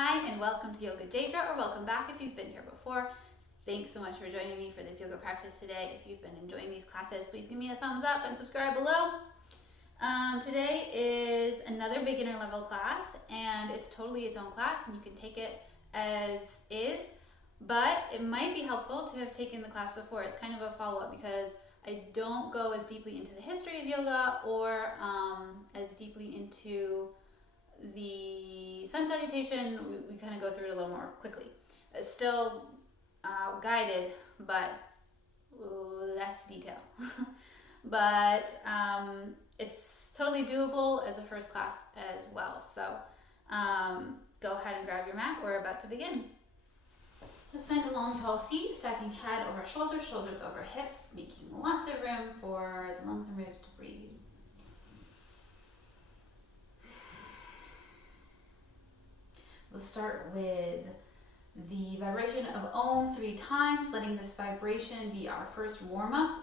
Hi and welcome to Yoga Jadra, or welcome back if you've been here before. Thanks so much for joining me for this yoga practice today. If you've been enjoying these classes, please give me a thumbs up and subscribe below. Today is another beginner level class, and it's totally its own class and you can take it as is, but it might be helpful to have taken the class before. It's kind of a follow-up because I don't go as deeply into the history of yoga or as deeply into the sun salutation. We kind of go through it a little more quickly. It's still guided, but less detail. But it's totally doable as a first class as well. So go ahead and grab your mat. We're about to begin. Let's find a long, tall seat, stacking head over shoulders, shoulders over hips, making lots of room for the lungs and ribs to breathe. We'll start with the vibration of Om 3 times, letting this vibration be our first warm-up.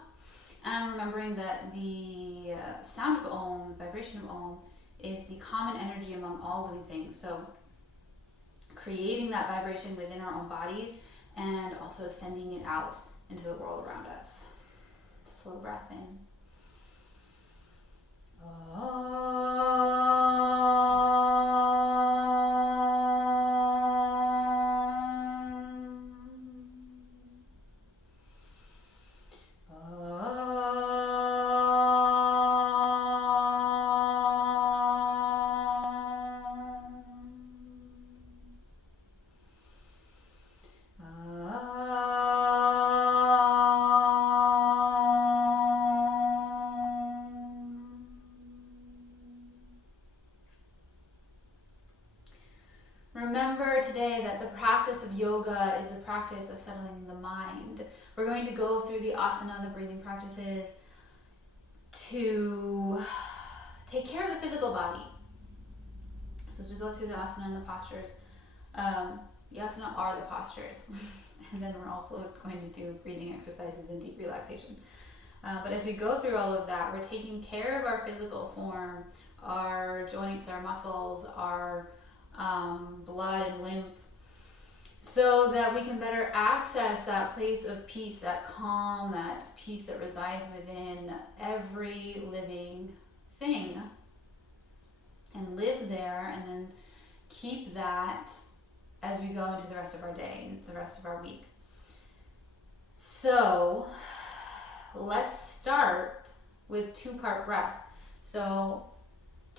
And remembering that the sound of Om, vibration of Om, is the common energy among all living things. So creating that vibration within our own bodies and also sending it out into the world around us. Slow breath in. Remember today that the practice of yoga is the practice of settling the mind. We're going to go through the asana, the breathing practices, to take care of the physical body. So as we go through the asana and the postures, the asana are the postures. And then we're also going to do breathing exercises and deep relaxation. But as we go through all of that, we're taking care of our physical form, our joints, our muscles, our blood and lymph, so that we can better access that place of peace, that calm, that peace that resides within every living thing, and live there, and then keep that as we go into the rest of our day and the rest of our week. So let's start with 2-part breath. So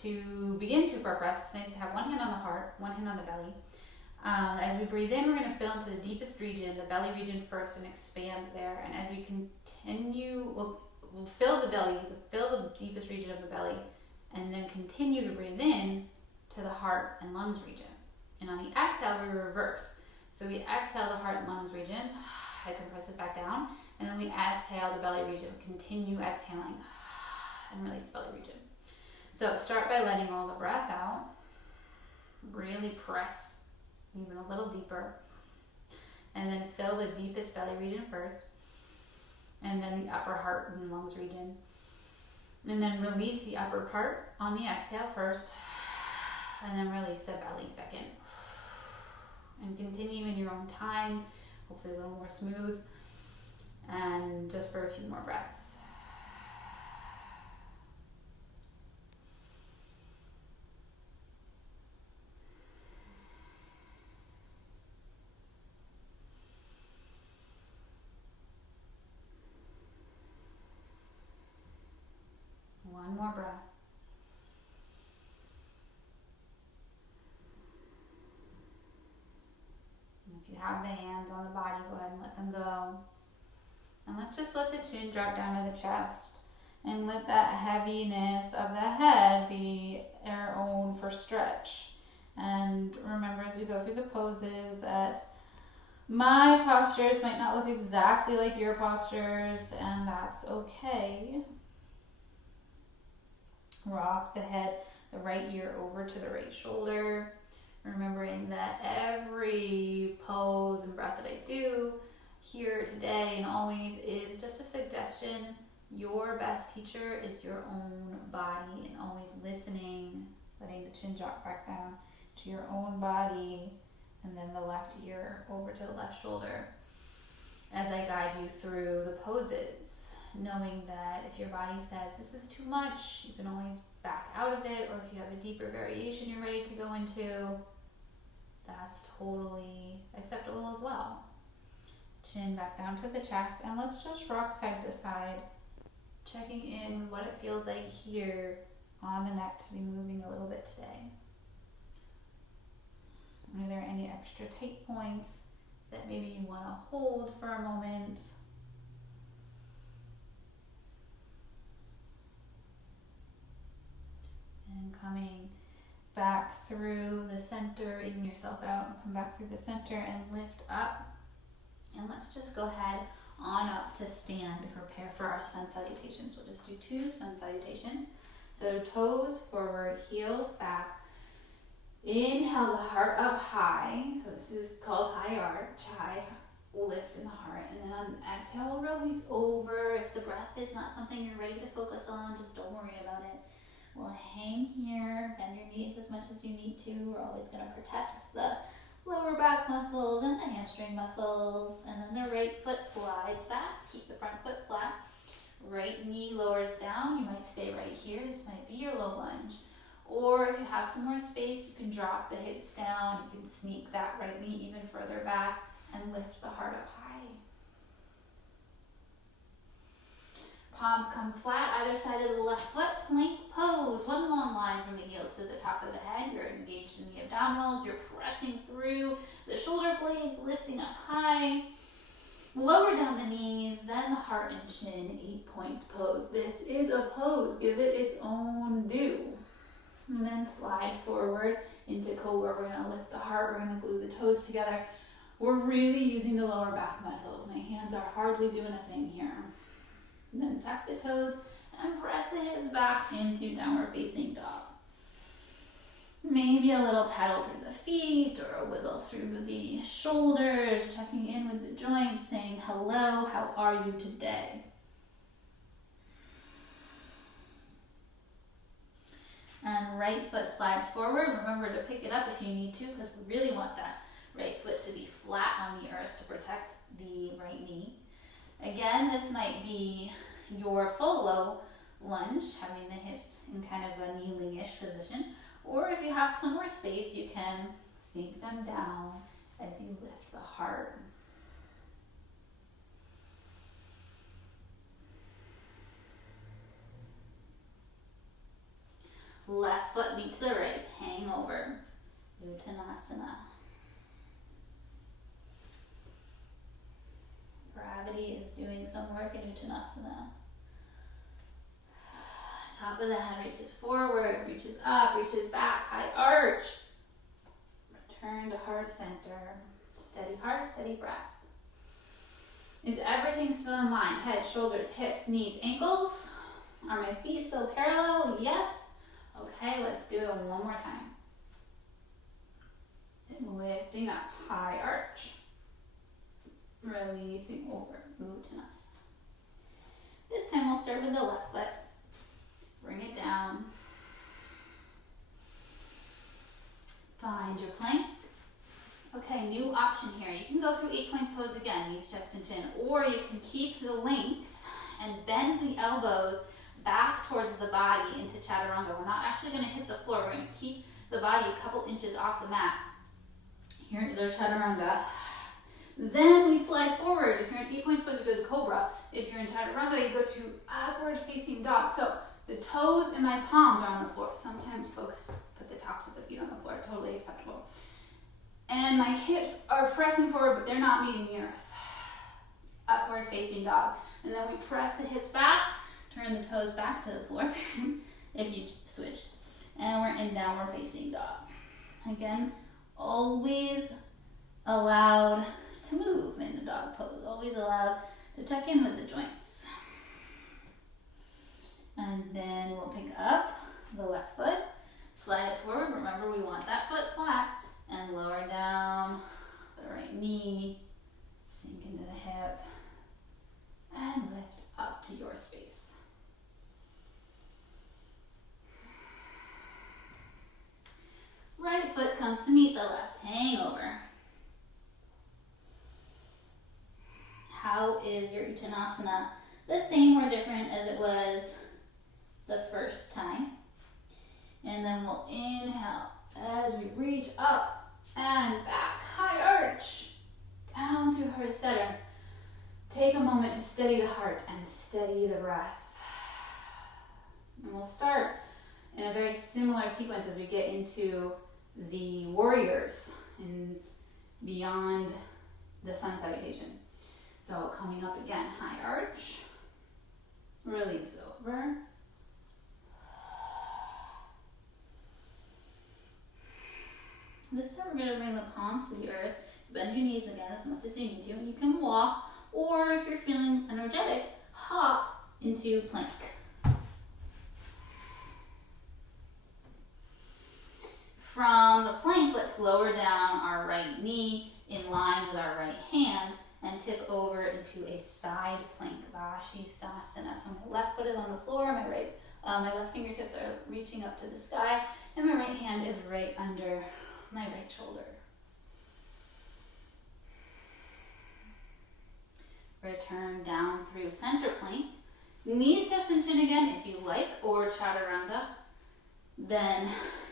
to begin 2-part breath, it's nice to have one hand on the heart, one hand on the belly. As we breathe in, we're going to fill into the deepest region, the belly region first, and expand there. And as we continue, we'll fill the belly, fill the deepest region of the belly, and then continue to breathe in to the heart and lungs region. And on the exhale, we reverse. So we exhale the heart and lungs region, it compresses back down, and then we exhale the belly region, continue exhaling, and release the belly region. So start by letting all the breath out. Really press even a little deeper. And then fill the deepest belly region first. And then the upper heart and lungs region. And then release the upper part on the exhale first. And then release the belly second. And continue in your own time. Hopefully a little more smooth. And just for a few more breaths. One more breath. And if you have the hands on the body, go ahead and let them go. And let's just let the chin drop down to the chest. And let that heaviness of the head be our own first stretch. And remember, as we go through the poses, that my postures might not look exactly like your postures, and that's okay. Rock the head, the right ear over to the right shoulder. Remembering that every pose and breath that I do here today and always is just a suggestion. Your best teacher is your own body, and always listening, letting the chin drop back down to your own body and then the left ear over to the left shoulder as I guide you through the poses, knowing that if your body says this is too much, you can always back out of it, or if you have a deeper variation you're ready to go into, that's totally acceptable as well. Chin back down to the chest, and let's just rock side to side, checking in with what it feels like here on the neck to be moving a little bit today. Are there any extra tight points that maybe you want to hold for a moment? And coming back through the center, even yourself out, and come back through the center and lift up. And let's just go ahead on up to stand and prepare for our sun salutations. We'll just do 2 sun salutations. So toes forward, heels back. Inhale the heart up high. So this is called high arch, high lift in the heart. And then on exhale, release over. If the breath is not something you're ready to focus on, just don't worry about it. We'll hang here, bend your knees as much as you need to. We're always going to protect the lower back muscles and the hamstring muscles. And then the right foot slides back. Keep the front foot flat. Right knee lowers down. You might stay right here. This might be your low lunge. Or if you have some more space, you can drop the hips down. You can sneak that right knee even further back and lift the heart up high. Palms come flat, either side of the left foot, plank pose. One long line from the heels to the top of the head. You're engaged in the abdominals. You're pressing through the shoulder blades, lifting up high. Lower down the knees, then the heart and chin, 8 points pose. This is a pose. Give it its own due. And then slide forward into cobra. We're going to lift the heart. We're going to glue the toes together. We're really using the lower back muscles. My hands are hardly doing a thing here. And then tuck the toes and press the hips back into downward facing dog. Maybe a little pedal through the feet or a wiggle through the shoulders, checking in with the joints, saying hello, how are you today? And right foot slides forward. Remember to pick it up if you need to, because we really want that right foot to be flat on the earth to protect the right knee. Again, this might be your full low lunge, having the hips in kind of a kneeling-ish position. Or if you have some more space, you can sink them down as you lift the heart. Left foot meets the right, hang over, Uttanasana. Gravity is doing some work in Uttanasana. Top of the head reaches forward, reaches up, reaches back, high arch. Return to heart center. Steady heart, steady breath. Is everything still in line? Head, shoulders, hips, knees, ankles? Are my feet still parallel? Yes. Okay, let's do it one more time. And lifting up, high arch. Releasing over, Uttanasana. This time we'll start with the left foot. Bring it down. Find your plank. Okay, new option here. You can go through 8 points pose again, knees, chest, and chin, or you can keep the length and bend the elbows back towards the body into chaturanga. We're not actually going to hit the floor. We're going to keep the body a couple inches off the mat. Here is our chaturanga. Then we slide forward. If you're in 8 points pose, you go to cobra. If you're in chaturanga, you go to upward facing dog. So the toes and my palms are on the floor. Sometimes folks put the tops of the feet on the floor. Totally acceptable. And my hips are pressing forward, but they're not meeting the earth. Upward facing dog. And then we press the hips back, turn the toes back to the floor if you switched. And we're in downward facing dog. Again, always allowed to move in the dog pose. Always allowed to check in with the joints. And then we'll pick up the left foot, slide it forward. Remember, we want that foot flat, and lower down the right knee, sink into the hip, and lift up to your space. Right foot comes to meet the left, hang over. How is your Uttanasana? The same or different as it was the first time? And then we'll inhale as we reach up and back. High arch. Down through heart center. Take a moment to steady the heart and steady the breath. And we'll start in a very similar sequence as we get into the warriors and beyond the sun salutation. So coming up again, high arch. Release over. This time we're going to bring the palms to the earth. Bend your knees again as much as you need to. And you can walk, or if you're feeling energetic, hop into plank. From the plank, let's lower down our right knee in line with our right hand and tip over into a side plank, Vashisthasana. So my left foot is on the floor, my left fingertips are reaching up to the sky, and my right hand is right under my right shoulder. Return down through center plank. Knees, chest, and chin again if you like, or chaturanga. Then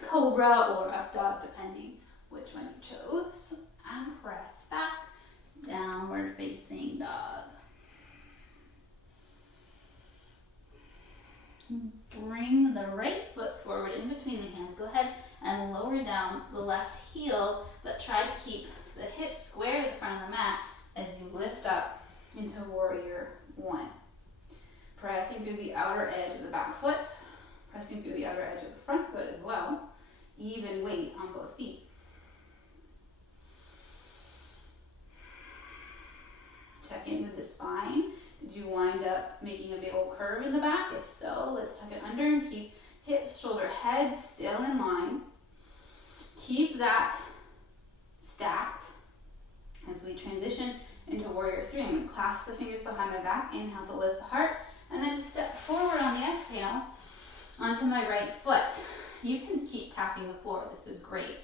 cobra or up dog, depending which one you chose. And press back, downward facing dog. Bring the right foot forward in between the hands. Go ahead and lower down the left heel, but try to keep the hips square to the front of the mat as you lift up into warrior one. Pressing through the outer edge of the back foot, pressing through the outer edge of the front foot as well. Even weight on both feet. Check in with the spine. Did you wind up making a big old curve in the back? If so, let's tuck it under and keep hips, shoulder, head still in line. Keep that stacked as we transition into warrior three. I'm going to clasp the fingers behind my back, inhale to lift the heart, and then step forward on the exhale onto my right foot. You can keep tapping the floor, this is great.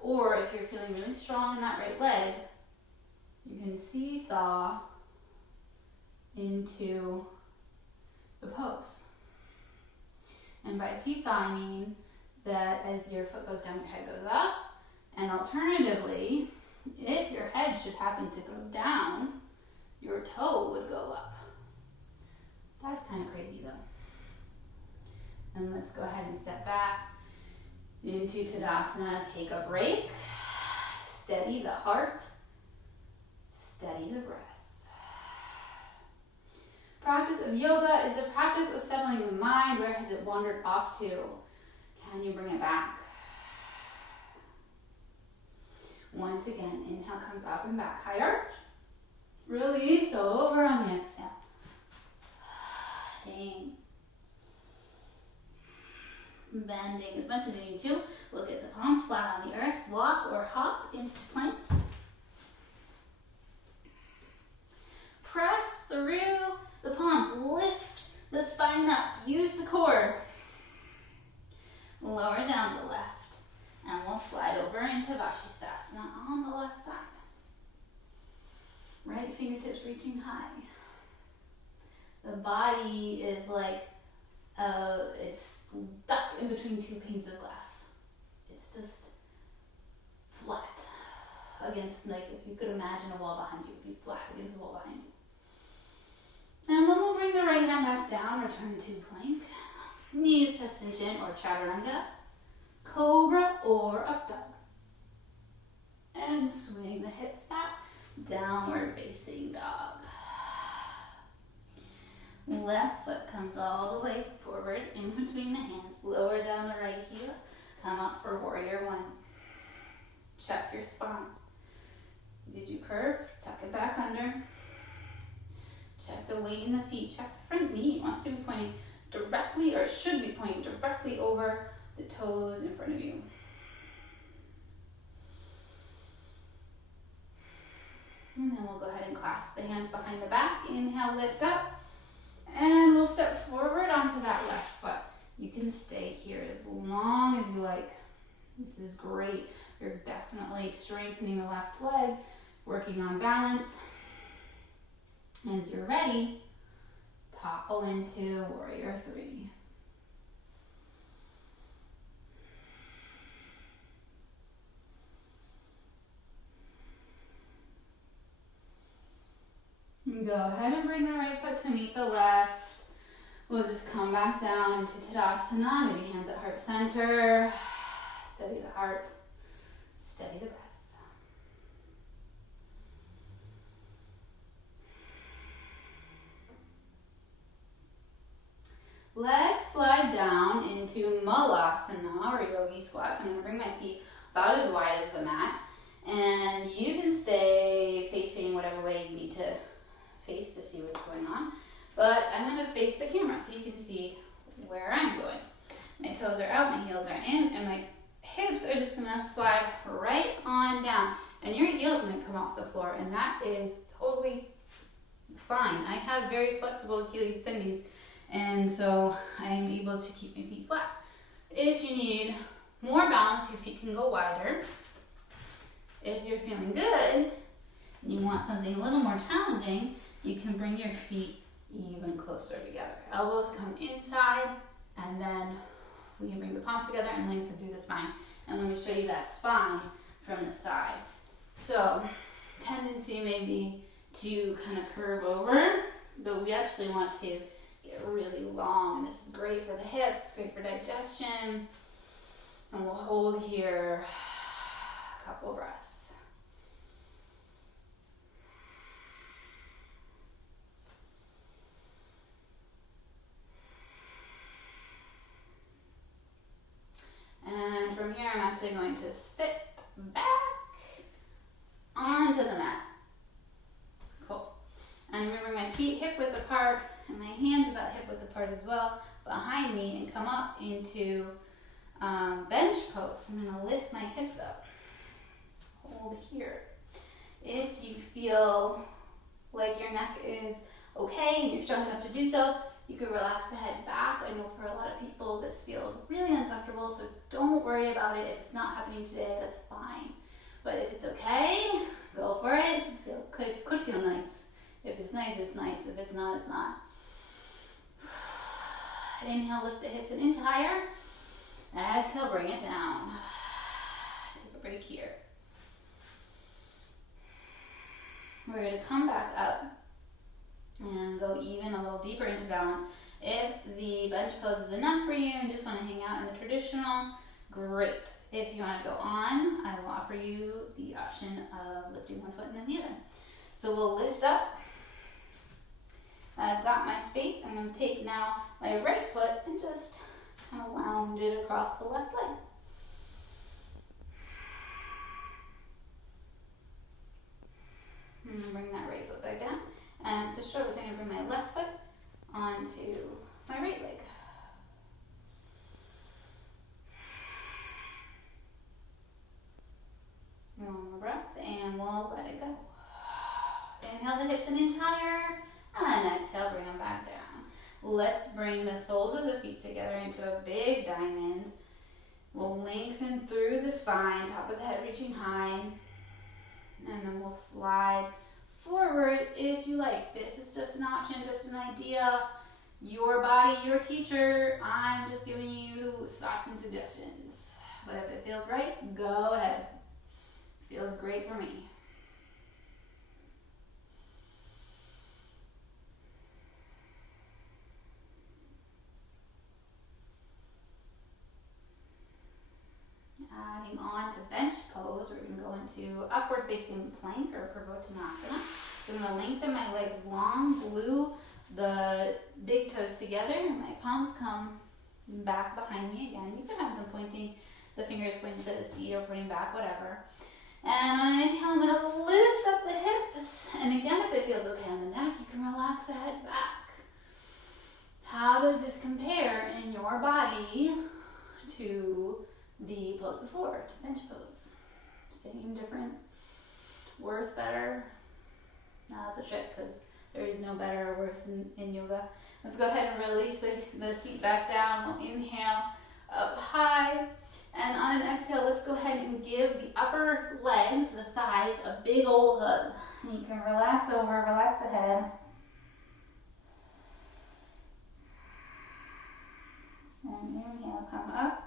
Or if you're feeling really strong in that right leg, you can seesaw into the pose. And by seesaw, I mean that as your foot goes down, your head goes up. And alternatively, if your head should happen to go down, your toe would go up. That's kind of crazy though. And let's go ahead and step back into Tadasana. Take a break. Steady the heart. Steady the breath. Practice of yoga is the practice of settling the mind. Where has it wandered off to? Can you bring it back? Once again, inhale comes up and back. High arch. Release over on the exhale. Hang. Bending as much as you need to. Look at the palms flat on the earth. Walk or hop into plank. Press through the palms. Lift the spine up. Use the core. Lower down the left. And we'll slide over into Vashisthasana on the left side. Right fingertips reaching high. The body is like it's stuck in between two panes of glass. It's just flat against, like if you could imagine a wall behind you, it'd be flat against the wall behind you. And then we'll bring the right hand back down, return to plank. Knees, chest and chin, or chaturanga. Cobra or up dog. And swing the hips back, downward facing dog. Left foot comes all the way forward in between the hands. Lower down the right heel. Come up for warrior one. Check your spine. Did you curve? Tuck it back under. Check the weight in the feet. Check the front knee. It wants to be pointing directly, or should be pointing directly over the toes in front of you. And then we'll go ahead and clasp the hands behind the back. Inhale, lift up. And we'll step forward onto that left foot. You can stay here as long as you like. This is great. You're definitely strengthening the left leg, working on balance. As you're ready, topple into warrior three. Go ahead and bring the right foot to meet the left. We'll just come back down into Tadasana, maybe hands at heart center. Steady the heart, steady the breath. Let's slide down into Malasana or yogi squats. I'm gonna bring my feet about as wide as the mat. And you can stay facing whatever way you need to face to see what's going on. But I'm gonna face the camera so you can see where I'm going. My toes are out, my heels are in, and my hips are just gonna slide right on down. And your heels might come off the floor, and that is totally fine. I have very flexible Achilles tendons, and so I am able to keep my feet flat. If you need more balance, your feet can go wider. If you're feeling good, and you want something a little more challenging, you can bring your feet even closer together. Elbows come inside, and then we can bring the palms together and lengthen through the spine. And let me show you that spine from the side. So, tendency may be to kind of curve over, but we actually want to get really long. And this is great for the hips, it's great for digestion. And we'll hold here a couple breaths. And from here, I'm actually going to sit back onto the mat. Cool. And I'm going to bring my feet hip width apart and my hands about hip width apart as well behind me and come up into bench pose. I'm going to lift my hips up. Hold here. If you feel like your neck is okay and you're strong enough to do so, you can relax the head back. I know for a lot of people this feels really uncomfortable, so don't worry about it. If it's not happening today, that's fine. But if it's okay, go for it. Could feel nice. If it's nice, it's nice. If it's not, it's not. Inhale, lift the hips an inch higher. Exhale, bring it down. Take a break here. We're going to come back up and go even a little deeper into balance. If the bench pose is enough for you and just want to hang out in the traditional, great. If you want to go on, I will offer you the option of lifting one foot and then the other. So we'll lift up. I've got my space. I'm going to take now my right foot and just kind of lounge it across the left leg. And bring that right foot back down. And switch over, so I'm going to bring my left foot onto my right leg. One more breath, and we'll let it go. Inhale the hips an inch higher, and exhale, bring them back down. Let's bring the soles of the feet together into a big diamond. We'll lengthen through the spine, top of the head reaching high, and then we'll slide forward if you like. This is just an option, just an idea. Your body, your teacher. I'm just giving you thoughts and suggestions. But if it feels right, go ahead. Feels great for me. Adding on to bench pose, we're going to go into upward facing plank or Purvottanasana. So I'm going to lengthen my legs long, glue the big toes together, and my palms come back behind me again. You can have them pointing, the fingers pointing to the seat or pointing back, whatever. And on an inhale, I'm going to lift up the hips. And again, if it feels okay on the neck, you can relax the head back. How does this compare in your body to the pose before, to bench pose? Same, different, worse, better? No, that's a trick because there is no better or worse in yoga. Let's go ahead and release the seat back down. We'll inhale up high. And on an exhale, let's go ahead and give the upper legs, the thighs, a big old hug. And you can relax over, relax the head. And inhale, come up.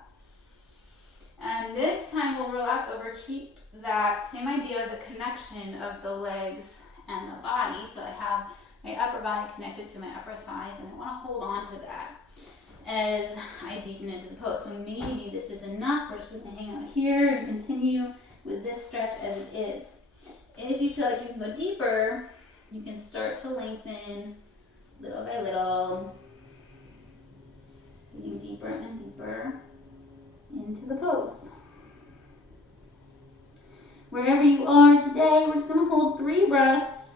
And this time we'll relax over, keep that same idea of the connection of the legs and the body. So I have my upper body connected to my upper thighs, and I want to hold on to that as I deepen into the pose. So maybe this is enough. We're just going to hang out here and continue with this stretch as it is. If you feel like you can go deeper, you can start to lengthen little by little, getting deeper and deeper into the pose. Wherever you are today, we're just going to hold 3 breaths.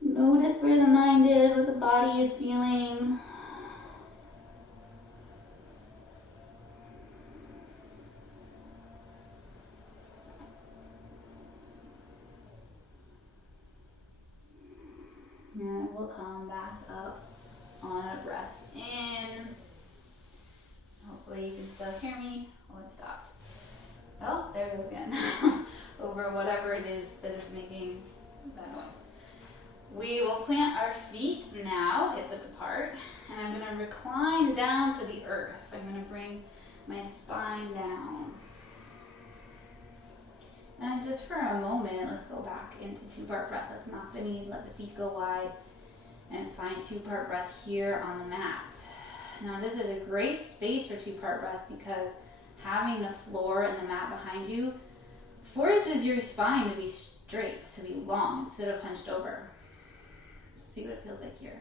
Notice where the mind is, what the body is feeling. And we'll come back up on a breath in. Hopefully you can still hear me. Oh, it stopped. Oh, there it goes again. Over whatever it is that is making that noise. We will plant our feet now, hip width apart, and I'm going to recline down to the earth. I'm going to bring my spine down. And just for a moment, let's go back into 2-part breath. Let's knock the knees, let the feet go wide, and find 2-part breath here on the mat. Now this is a great space for 2-part breath because having the floor and the mat behind you forces your spine to be straight, to be long instead of hunched over. So see what it feels like here.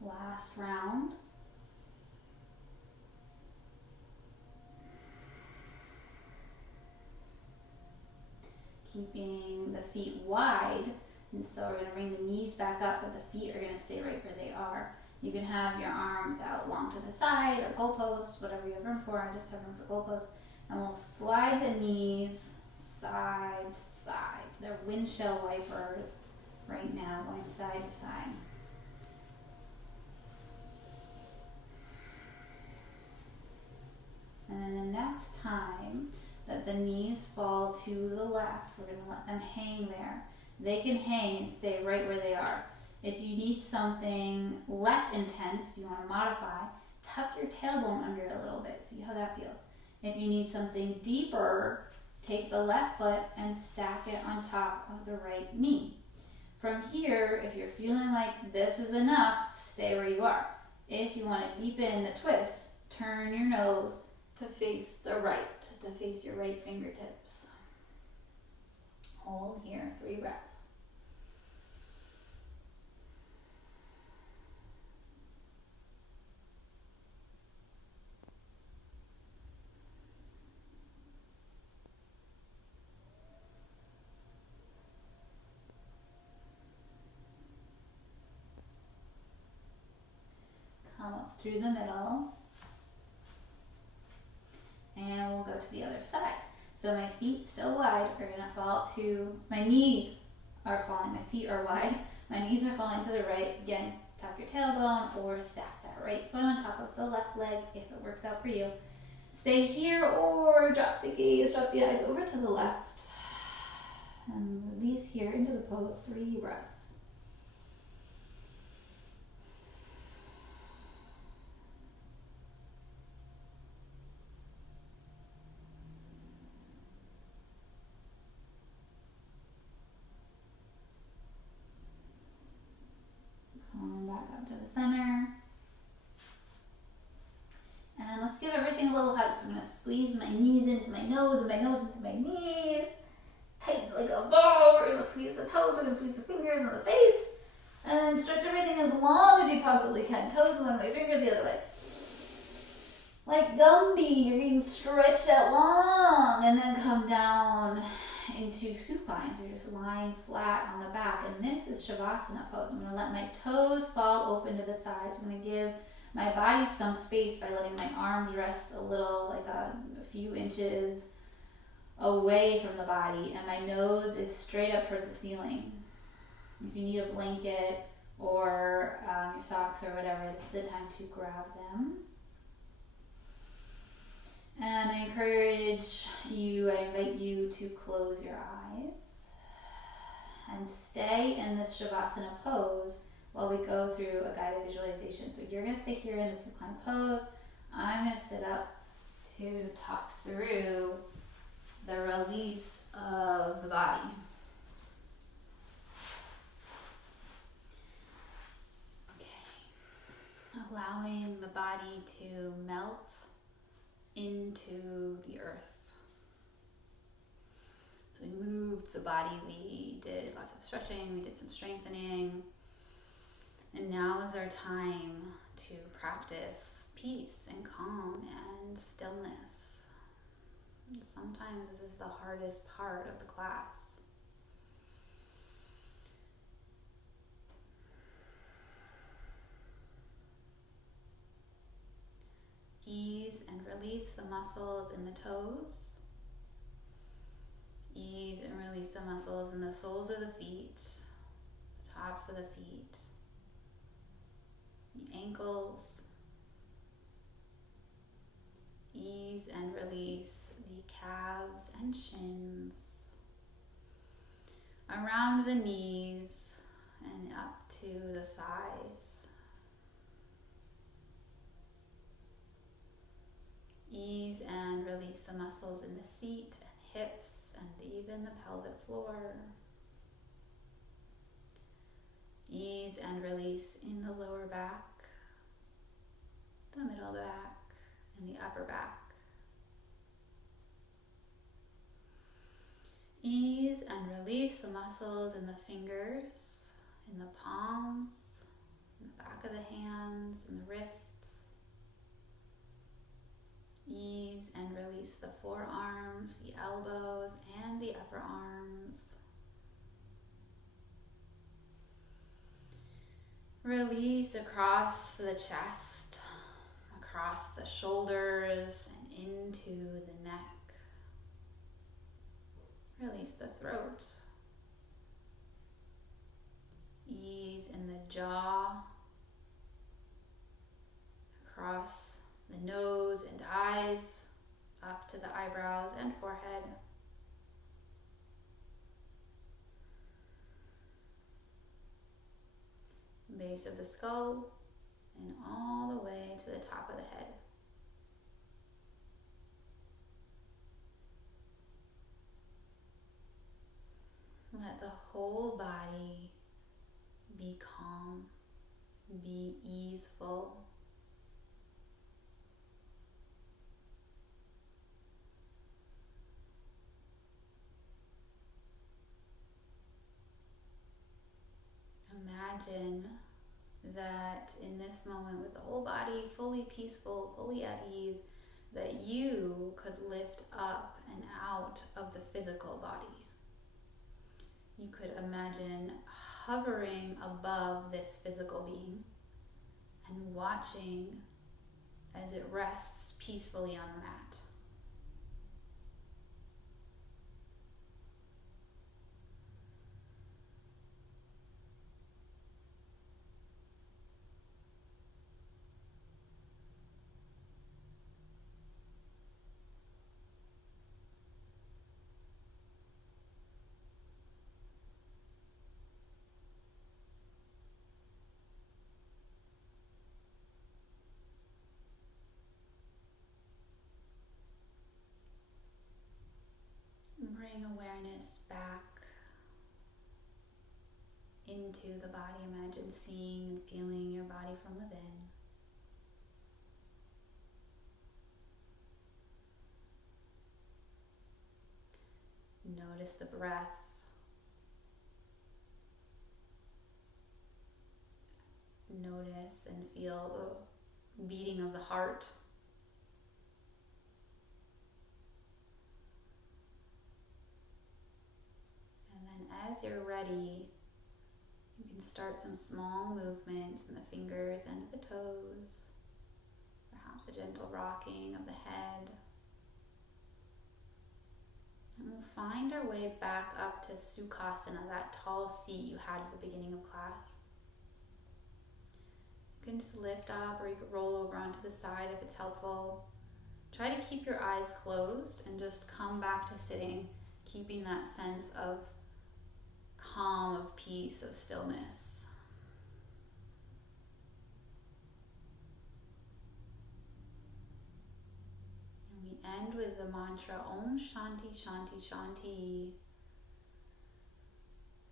Last round. Keeping the feet wide, and so we're going to bring the knees back up, but the feet are going to stay right where they are. You can have your arms out long to the side or goalposts, whatever you have room for. I just have room for goalposts. And we'll slide the knees side to side. They're windshield wipers right now, going side to side. And then the next time that the knees fall to the left, we're going to let them hang there. They can hang and stay right where they are. If you need something less intense, if you want to modify, tuck your tailbone under it a little bit. See how that feels. If you need something deeper, take the left foot and stack it on top of the right knee. From here, if you're feeling like this is enough, stay where you are. If you want to deepen the twist, turn your nose to face the right, to face your right fingertips. Hold here, 3 breaths. Come up through the middle. And we'll go to the other side. So my feet still wide are going to fall to, my knees are falling, my feet are wide, my knees are falling to the right. Again, tuck your tailbone or stack that right foot on top of the left leg if it works out for you. Stay here or drop the gaze, drop the eyes over to the left. And release here into the pose, 3 breaths. Back up to the center. And let's give everything a little hug. So I'm going to squeeze my knees into my nose and my nose into my knees. Tighten like a ball. We're going to squeeze the toes. We're going to squeeze the fingers and the face. And then stretch everything as long as you possibly can. Toes one way, fingers the other way. Like Gumby, you're getting stretched out long. And then come down into supine, so you're just lying flat on the back, and this is Shavasana pose. I'm going to let my toes fall open to the sides. I'm going to give my body some space by letting my arms rest a little, like a few inches away from the body, and my nose is straight up towards the ceiling. If you need a blanket or your socks or whatever, this is the time to grab them. And I invite you to close your eyes and stay in this Shavasana pose while we go through a guided visualization. So you're going to stay here in this reclined pose. I'm going to sit up to talk through the release of the body. Okay. Allowing the body to melt into the earth. So we moved the body, we did lots of stretching, we did some strengthening, and now is our time to practice peace and calm and stillness. And sometimes this is the hardest part of the class. Ease and release the muscles in the toes. Ease and release the muscles in the soles of the feet, the tops of the feet, the ankles. Ease and release the calves and shins, around the knees and up to the thighs. Ease and release the muscles in the seat and hips and even the pelvic floor. Ease and release in the lower back, the middle back, and the upper back. Ease and release the muscles in the fingers, in the palms, in the back of the hands, and the wrists. Ease and release the forearms, the elbows, and the upper arms. Release across the chest, across the shoulders, and into the neck. Release the throat. Ease in the jaw, across the nose and eyes, up to the eyebrows and forehead. Base of the skull, and all the way to the top of the head. Let the whole body be calm, be easeful. Imagine that in this moment, with the whole body fully peaceful, fully at ease, that you could lift up and out of the physical body. You could imagine hovering above this physical being and watching as it rests peacefully on the mat. Bring awareness back into the body. Imagine seeing and feeling your body from within. Notice the breath. Notice and feel the beating of the heart. As you're ready, you can start some small movements in the fingers and the toes, perhaps a gentle rocking of the head. And we'll find our way back up to Sukhasana, that tall seat you had at the beginning of class. You can just lift up, or you could roll over onto the side if it's helpful. try to keep your eyes closed and just come back to sitting, keeping that sense of calm, of peace, of stillness. And we end with the mantra Om Shanti Shanti Shanti,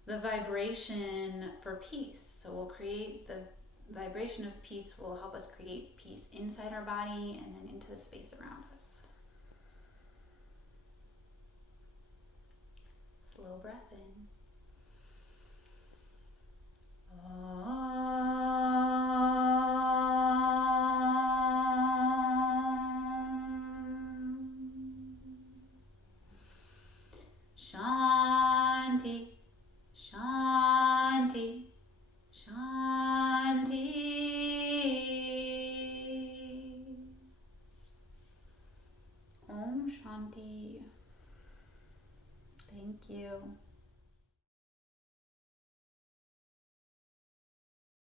the vibration for peace. So we'll create the vibration of peace, will help us create peace inside our body and then into the space around us. Slow breath in. Shanti, Shanti, Shanti. Om Shanti. Thank you.